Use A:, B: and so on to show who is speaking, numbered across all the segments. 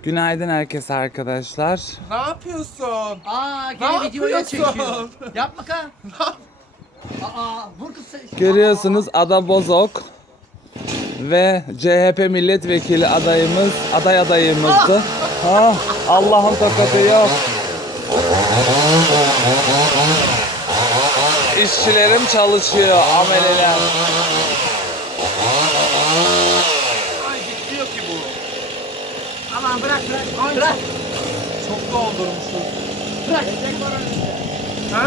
A: Günaydın herkese arkadaşlar.
B: Ne yapıyorsun?
C: Aa
B: Ne
C: gene videoya
B: yapıyorsun?
C: çekiyor. Yap bakalım. Aa vur kız sen.
A: Görüyorsunuz Ada Bozok ve CHP milletvekili adayımızdı. Ha, Allah'ın tokatı yok. İşçilerim çalışıyor, ameleler.
B: Ay gitmiyor ki bu.
C: Aman bırak.
B: Çok doldurmuşuz.
C: Bırak.
B: Ha?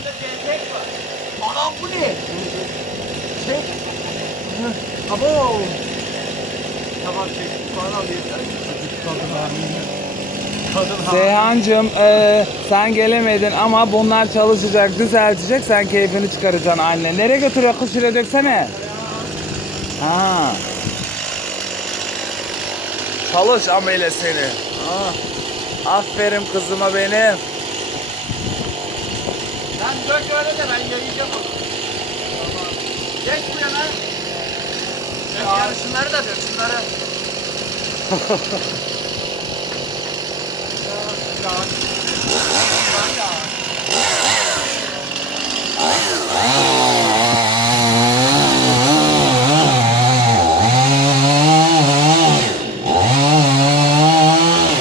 C: Anam bu ne? Çek.
B: Abo. Tamam çektik falan yeter. Kadın
A: Seyhancığım sen gelemedin ama bunlar çalışacak, düzeltecek, sen keyfini çıkaracaksın anne. Nereye götürüyor kız, şuraya döksene. Ha. Çalış amele seni. Ha. Aferin kızıma benim.
C: Lan dök öyle de ben yayacağım onu. Tamam. Geç bu yana. Dök yani şunları da dök şunları.